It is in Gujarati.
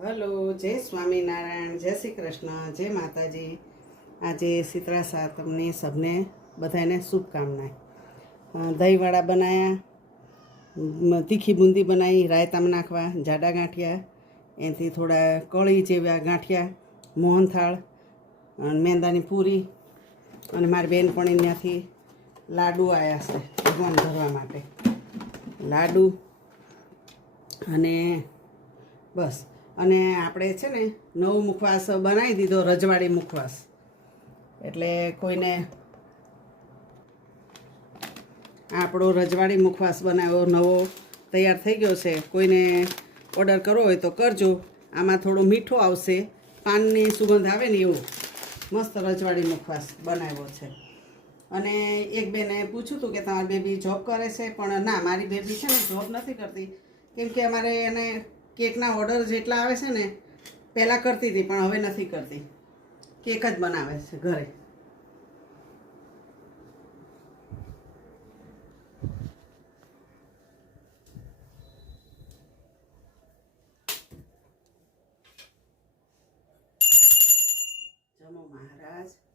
હલો, જય સ્વામિનારાયણ, જય શ્રી કૃષ્ણ, જય માતાજી। આજે શીતળા સાતમની સબને બધાને શુભકામનાएं। દહીંવાળા બનાવ્યા, તીખી બૂંદી બનાવી, રાયતામાં નાખવા, જાડા ગાંઠિયા, એનાથી થોડા કળી જેવા ગાંઠિયા, મોહનથાળ, મેંદાની પૂરી, અને મારી બેનપણી ત્યાંથી લાડુ આવ્યા છે ભગવાન ધરવા માટે, લાડુ અને બસ। અને આપણે છે ને નવો મુખવાસ બનાવી દીધો, રજવાડી મુખવાસ। એટલે કોઈને આપણો રજવાડી મુખવાસ બનાવ્યો નવો તૈયાર થઈ ગયો છે। કોઈને ઓર્ડર કરવો હોય તો કરજો। આમાં થોડો મીઠો આવશે, પાનની સુગંધ આવે ને એવું મસ્ત રજવાડી મુખવાસ બનાવ્યો છે। અને એક બેને પૂછ્યું હતું કે તમારી બેબી જોબ કરે છે, પણ ના, મારી બેબી છે ને જોબ નથી કરતી, કેમ કે અમારે એને કેકના ઓર્ડર જેટલા આવે છે ને, પહેલાં કરતી હતી પણ હવે નથી કરતી, કેક જ બનાવે છે ઘરે। જમો મહારાજ।